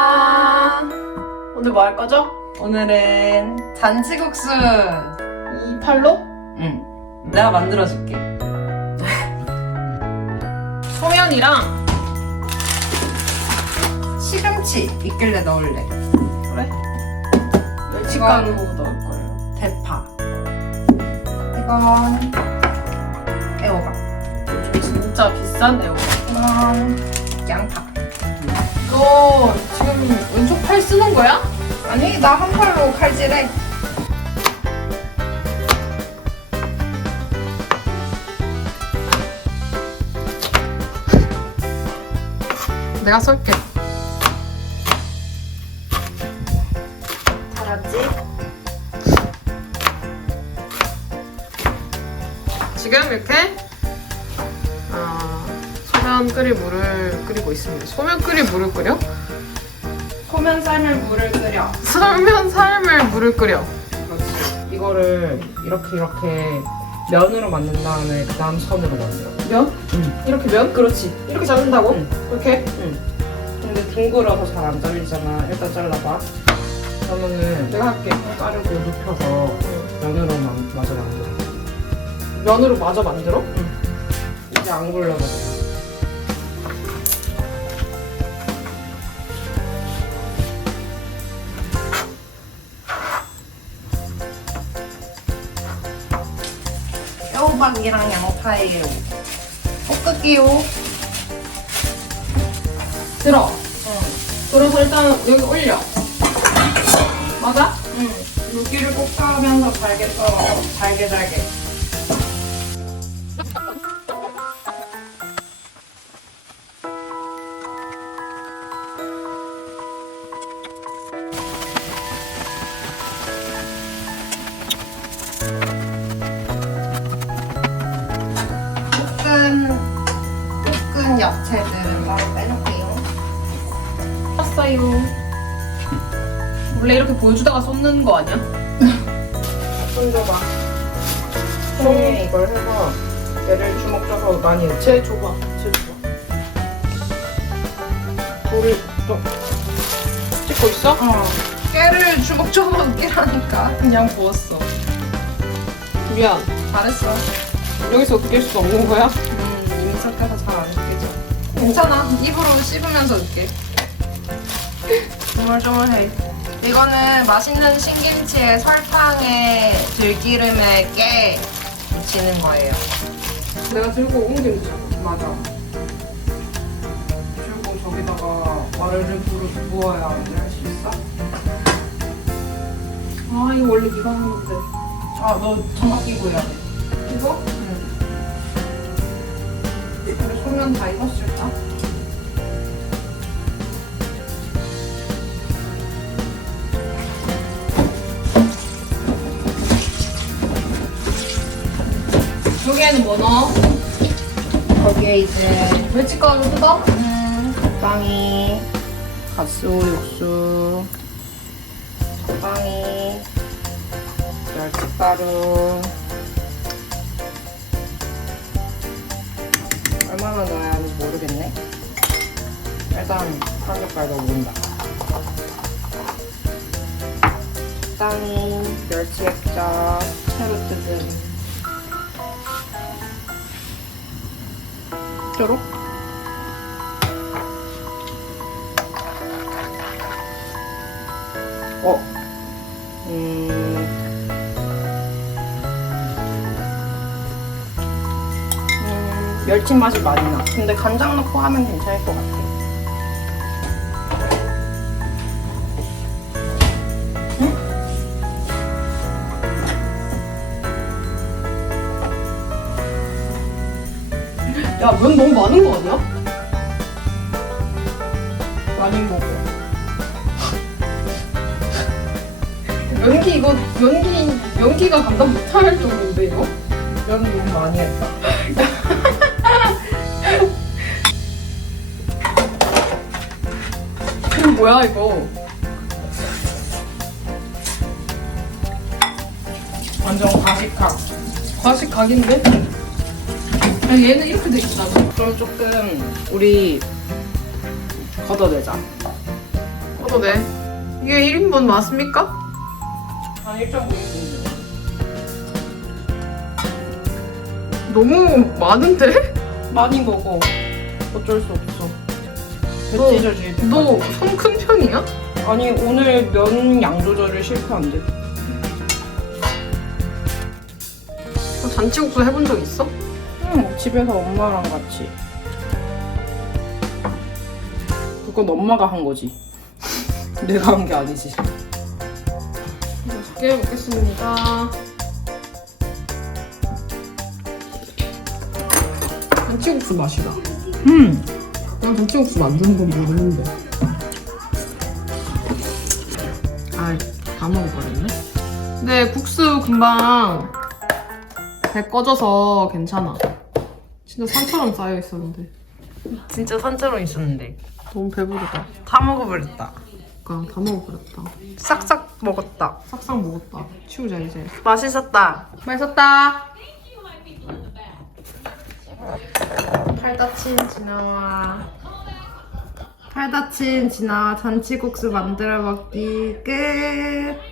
안녕. 오늘 뭐 할 거죠? 오늘은 잔치국수. 이 팔로 응. 내가 만들어줄게. 소면이랑 시금치 있길래 넣을래. 그래 멸치가루 넣을 거예요. 대파. 이건 애호박. 진짜 비싼 애호. 이건 양파. 너 지금 왼쪽 팔 쓰는 거야? 아니 나 한 팔로 칼질해. 내가 쏠게. 지금 이렇게 어, 소면 끓일 물을 끓이고 있습니다. 소면 끓일 물을 끓여? 소면 삶을 물을 끓여. 소면 삶을 물을 끓여. 그렇지. 이거를 이렇게 이렇게 면으로 만든 다음에 그 다음 선으로 만들어. 면? 응. 이렇게 면? 그렇지. 이렇게 자른다고? 응. 이렇게? 응. 근데 둥글어서 잘 안 잘리잖아. 일단 잘라봐. 그러면은 내가 할게. 자르고 눕혀서 면으로 마, 마저 만들어. 면으로 마저 만들어? 이제 안 굴러가잖아. 애호박이랑 양파예요. 볶을게요. 들어. 응. 들어서 일단 여기 올려. 맞아? 응. 물기를 볶아면서 잘게 썰어. 잘게 잘게. 볶은 야채들은 따로 빼놓을게요. 샀어요. 원래 이렇게 보여주다가 쏟는 거 아니야? 손줘봐. 손에 이걸 해서 얘를 주먹 줘서 많이 넣지. 쟤 줘봐. 쟤 줘봐. 돌을 좀 찍고 있어? 어. 깨를 주먹 줘서 으깨라니까. 그냥 부었어. 미안. 잘했어. 여기서 으깰 수 없는 거야? 음, 이미 섞여서 잘안 으깨져. 괜찮아. 입으로 씹으면서 으깨. 조물조물해. 이거는 맛있는 신김치에 설탕에 들기름에 깨 묻히는 거예요. 내가 들고 온 김치잖아. 맞아. 그리고 저기다가 와르르 부어야 할수 있어? 아 이거 원래 네가 하는 건데. 아, 너 장갑 끼고 해야 돼. 소면 다 익었을까? 여기에는 뭐 넣어? 거기에 이제 멸치가루 뜯어? 음, 적당히 가스 육수, 적당히 멸치가루 한 젓갈 넣어본다. 적당히 멸치 액젓, 채로 뜯은 초록 어. 음. 음, 멸치 맛이 많이 나. 근데 간장 넣고 하면 괜찮을 것 같아. 야 면 너무 많은 거 아니야? 많이 먹어. 연기 이거 연기 연기가 감당 못할 정도인데 이거? 면 너무 많이 했다. 이거 뭐야 이거? 완전 과식각. 과식 각인데? 아, 얘는 이렇게 돼 있잖아. 그럼 조금 우리 걷어내자. 어떠네? 이게 1인분 맞습니까? 한 1.5인분. 너무 많은데? 많이 먹어. 어쩔 수 없어. 너- 배 찢어질 때. 너 손 큰 편이야? 아니 오늘 면 양 조절을 실패한대. 너 잔치국수 해본 적 있어? 응, 집에서 엄마랑 같이. 그건 엄마가 한 거지. 내가 한 게 아니지. 맛있게 먹겠습니다. 잔치국수 맛이다. 음. 난 잔치국수 만드는 건 모르는데. 아, 다 먹어버렸네. 근데 국수 금방 배 꺼져서 괜찮아. 진짜 산처럼 쌓여 있었는데. 진짜 산처럼 있었는데 너무 배부르다. 다 먹어버렸다. 그러니까 다 먹어버렸다. 싹싹 먹었다. 싹싹 먹었다. 치우자 이제. 맛있었다. 맛있었다. 팔 다친 지나와. 팔 다친 진아 잔치국수 만들어 먹기 끝.